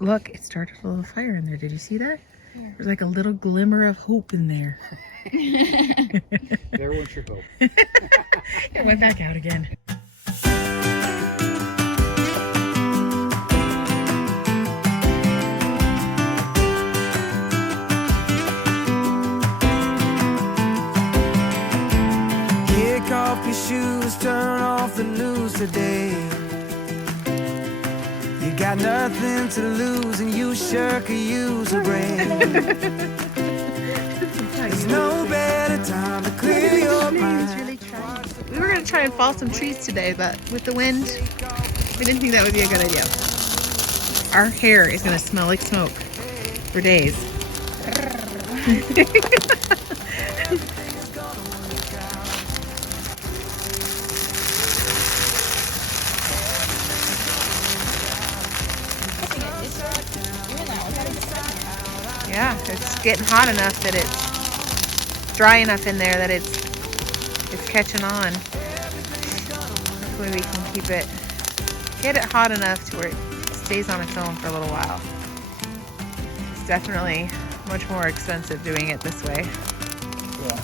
Look, it started a little fire in there. Did you see that? Yeah. There's like a little glimmer of hope in there. There went your hope. It went back out again. Kick off your shoes, turn off the news today. You got nothing to lose and you sure could use a break. There's no better time to clear your mind. We were going to try and fall some trees today, but with the wind, we didn't think that would be a good idea. Our hair is going to smell like smoke for days. Yeah, it's getting hot enough that it's dry enough in there that it's catching on. Hopefully we can get it hot enough to where it stays on its own for a little while. It's definitely much more expensive doing it this way. Yeah.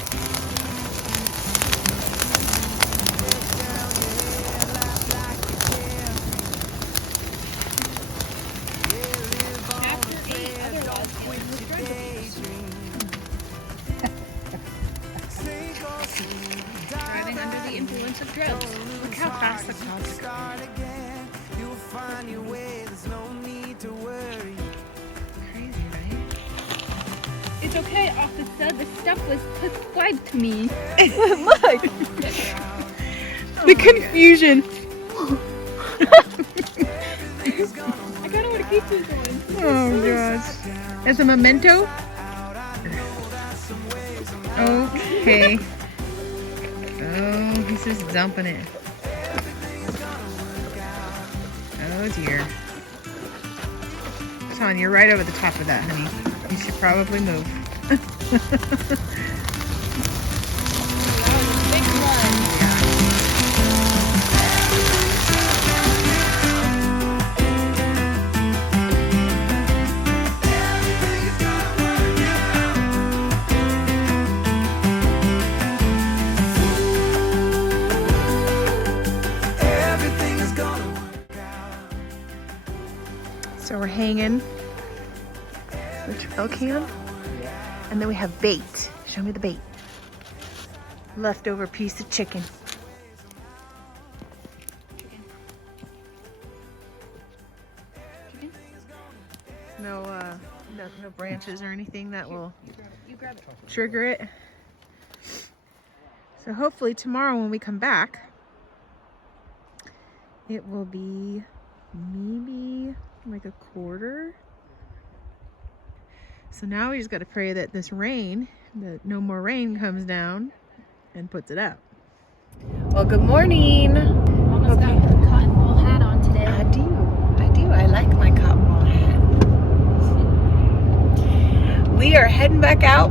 Driving under the influence of drugs. Look how fast the clouds are going. Crazy, right? It's okay, officer. The stuff was prescribed to me. Look! The confusion. I kind of want to keep this one. Oh gosh. As a memento? Okay. Oh, he's just dumping it. Oh dear. Sean, you're right over the top of that, honey. You should probably move. So we're hanging the trail cam, and then we have bait. Show me the bait. Leftover piece of chicken. No branches or anything that will trigger it. So hopefully tomorrow when we come back, it will be maybe like a quarter. So now we just got to pray that this rain, that no more rain comes down and puts it out. Well, good morning. Mama's got her cotton ball hat on today. I do. I like my cotton ball hat. We are heading back out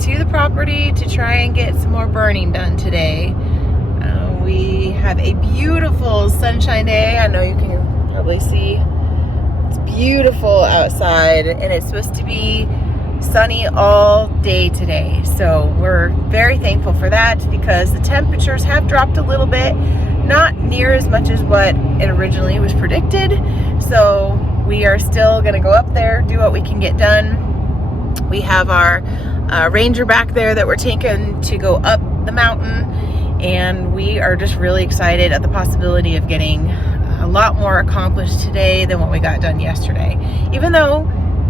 to the property to try and get some more burning done today. We have a beautiful sunshine day. I know you can probably see. It's beautiful outside, and it's supposed to be sunny all day today. So we're very thankful for that because the temperatures have dropped a little bit, not near as much as what it originally was predicted. So we are still gonna go up there, do what we can get done. We have our ranger back there that we're taking to go up the mountain, and we are just really excited at the possibility of getting a lot more accomplished today than what we got done yesterday. Even though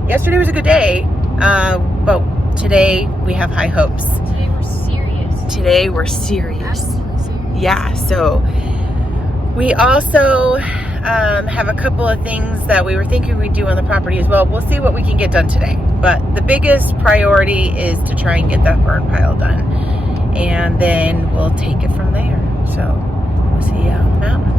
yesterday was a good day, but today we have high hopes. Today we're serious. Today we're serious. Absolutely serious. Yeah, so we also have a couple of things that we were thinking we'd do on the property as well. We'll see what we can get done today. But the biggest priority is to try and get that burn pile done. And then we'll take it from there. So we'll see you on the mountain.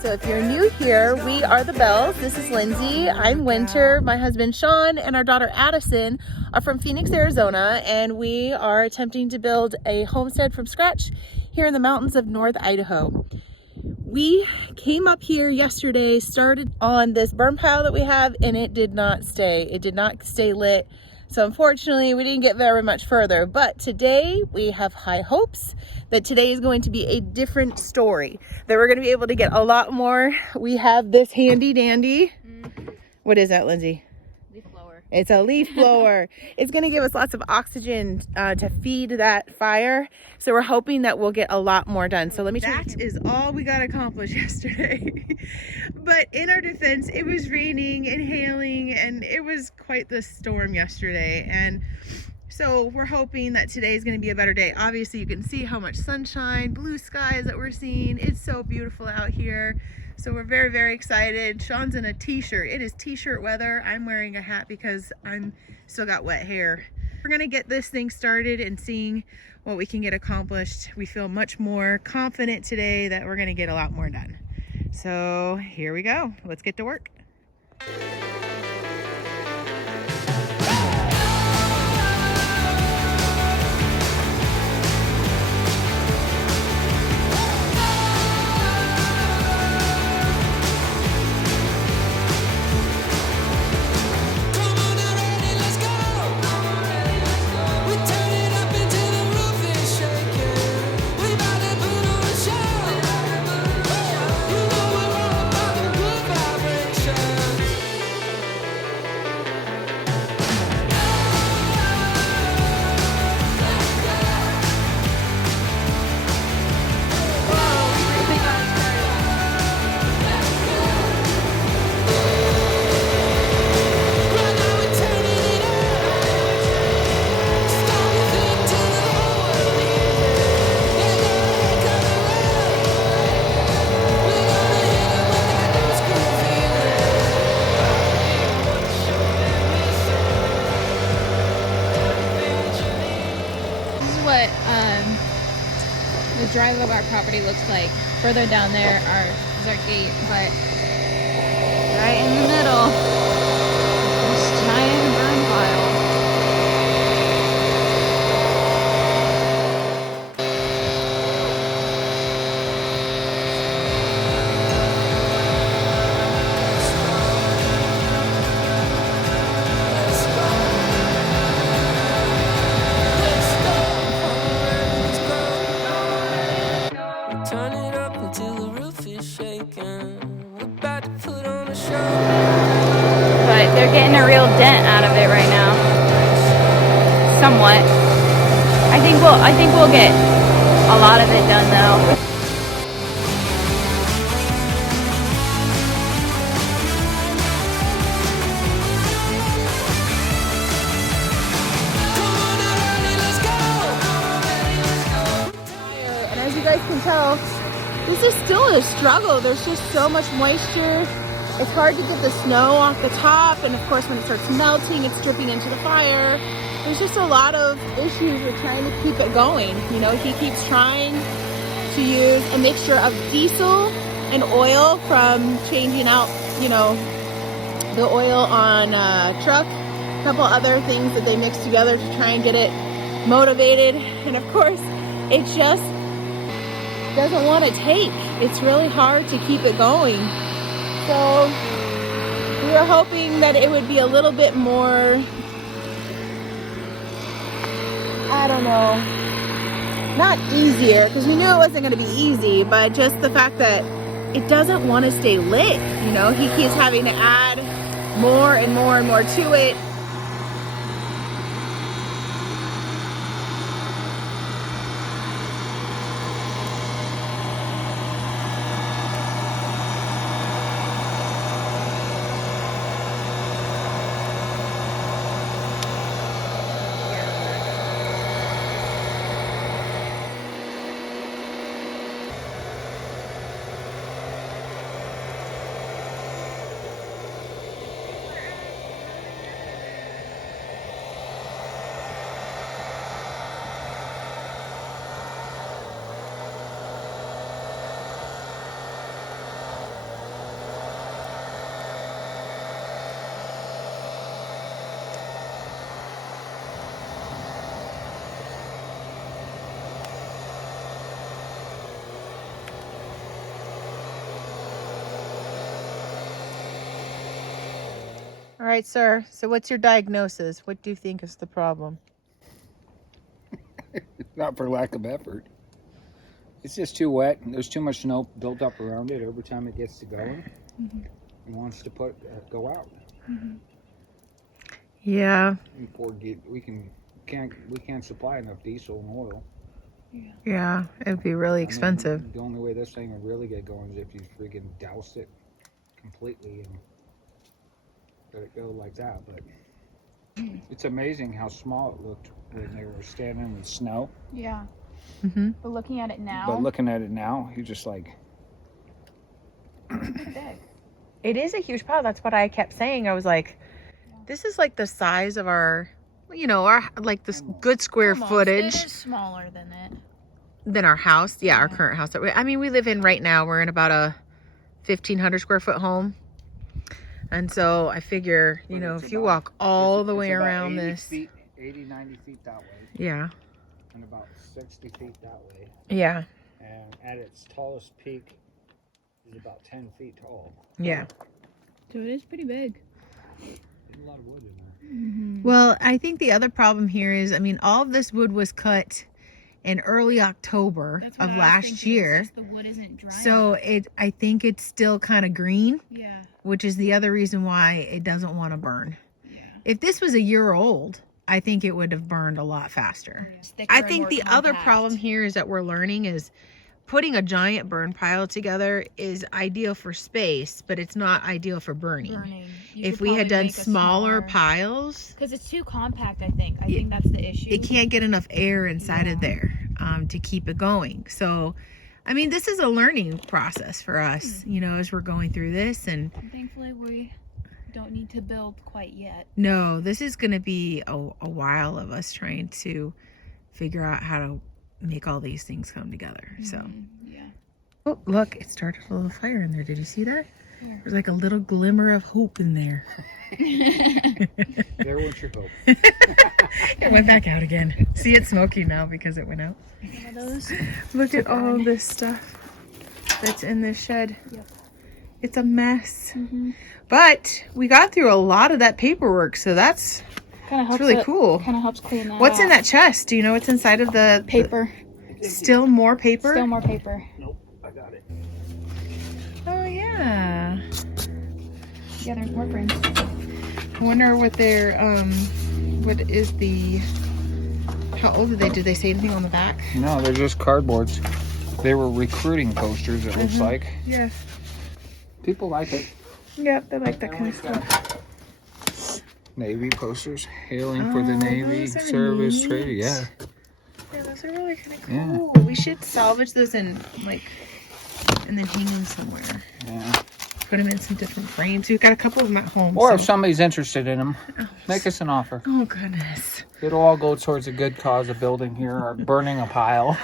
So if you're new here, we are the Bells. This is Lindsay. I'm Winter. My husband Sean and our daughter Addison are from Phoenix, Arizona, and we are attempting to build a homestead from scratch here in the mountains of North Idaho. We came up here yesterday, started on this burn pile that we have, and it did not stay. It did not stay lit. So unfortunately, we didn't get very much further. But today we have high hopes that today is going to be a different story, that we're going to be able to get a lot more. We have this handy dandy. What is that, Lindsay? Leaf blower. It's a leaf blower. It's going to give us lots of oxygen to feed that fire. So we're hoping that we'll get a lot more done. So let me tell you. That is all we got accomplished yesterday. But in our defense, it was raining and hailing, and it was quite the storm yesterday. And so we're hoping that today is going to be a better day. Obviously, you can see how much sunshine, blue skies that we're seeing. It's so beautiful out here. So we're very, very excited. Sean's in a t-shirt. It is t-shirt weather. I'm wearing a hat because I'm still got wet hair. We're gonna get this thing started and seeing what we can get accomplished. We feel much more confident today that we're gonna get a lot more done. So here we go. Let's get to work. What the drive of our property looks like. Further down there is our gate, but right in the middle, this giant burn pile. Turn it up until the roof is shaking. We're about to put on a show. But they're getting a real dent out of it right now. Somewhat. I think we'll get a lot of it done though. And as you guys can tell, this is still a struggle. There's just so much moisture. It's hard to get the snow off the top, and of course when it starts melting, it's dripping into the fire. There's just a lot of issues with trying to keep it going. You know, he keeps trying to use a mixture of diesel and oil from changing out, you know, the oil on truck, a couple other things that they mix together to try and get it motivated. And of course, it just doesn't want to take. It's really hard to keep it going. So we were hoping that it would be a little bit more, I don't know, not easier, because we knew it wasn't going to be easy, but just the fact that it doesn't want to stay lit. You know, he keeps having to add more and more and more to it. All right, sir. So what's your diagnosis? What do you think is the problem? Not for lack of effort. It's just too wet. There's too much snow built up around it. Every time it gets to going, it wants to go out. Yeah. We can't supply enough diesel and oil. Yeah, it'd be really expensive. The only way this thing will really get going is if you freaking douse it completely and let it go like that. But it's amazing how small it looked when they were standing in the snow. Yeah. Mm-hmm. But looking at it now. But looking at it now, you're just like. It is a huge pile. That's what I kept saying. I was like, this is like the size of our, our like this good square footage. It is smaller than it. Than our house. Yeah, our current house. We live in right now. We're in about a 1,500 square foot home. And so I figure, if you walk all the way around this. 80, 90 feet that way. Yeah. And about 60 feet that way. Yeah. And at its tallest peak is about 10 feet tall. Yeah. So it is pretty big. There's a lot of wood in there. Well, I think the other problem here is, all of this wood was cut in early October of last year. The wood isn't dry. So I think it's still kind of green. Yeah. Which is the other reason why it doesn't want to burn. Yeah. If this was a year old, I think it would have burned a lot faster. Yeah. I think the other problem here is that we're learning is putting a giant burn pile together is ideal for space, but it's not ideal for burning. If we had done smaller piles, because it's too compact, I think that's the issue. It can't get enough air inside of there to keep it going. So this is a learning process for us, as we're going through this. And thankfully we don't need to build quite yet. No, this is going to be a while of us trying to figure out how to make all these things come together. So, yeah. Oh, look, it started a little fire in there. Did you see that? Yeah. There's like a little glimmer of hope in there. There went your hope. It went back out again. See, it's smoky now because it went out. Look at all this stuff that's in this shed. Yep. It's a mess. But we got through a lot of that paperwork, so that's really cool. Kind of helps clean that What's out. in that chest? Do you know what's inside of the paper? Still more paper? Still more paper. Nope, I got it. Oh, yeah. Yeah, there's more frames. I wonder what their, what is the, how old are they? Did they say anything on the back? No, they're just cardboards. They were recruiting posters, it looks like. Yeah. People like it. Yep, they like that kind of stuff. Navy posters, hailing for the Navy those are service neat. trade. Yeah. Yeah, those are really kind of cool. Yeah. We should salvage those and then hang them somewhere. Yeah. Put them in some different frames. We've got a couple of them at home. Or so. if somebody's interested in them, make us an offer. Oh, goodness. It'll all go towards a good cause of building here or burning a pile.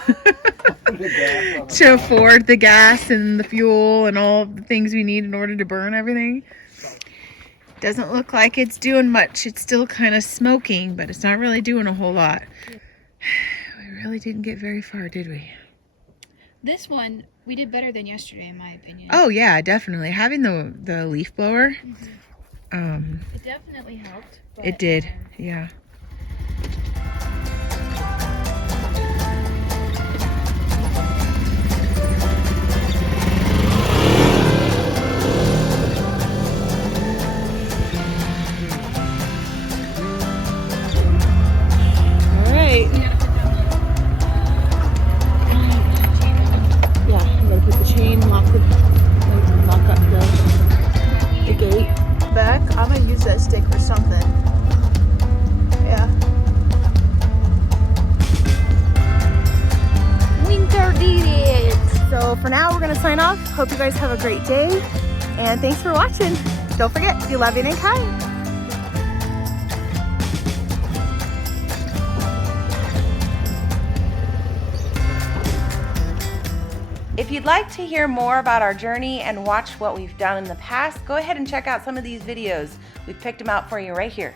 To afford the gas and the fuel and all the things we need in order to burn everything. Doesn't look like it's doing much. It's still kind of smoking, but it's not really doing a whole lot. We really didn't get very far, did we? This one, we did better than yesterday, in my opinion. Oh, yeah, definitely. Having the leaf blower, It definitely helped. But, it did, yeah. For now, we're going to sign off. Hope you guys have a great day. And thanks for watching. Don't forget, be loving and kind. If you'd like to hear more about our journey and watch what we've done in the past, go ahead and check out some of these videos. We've picked them out for you right here.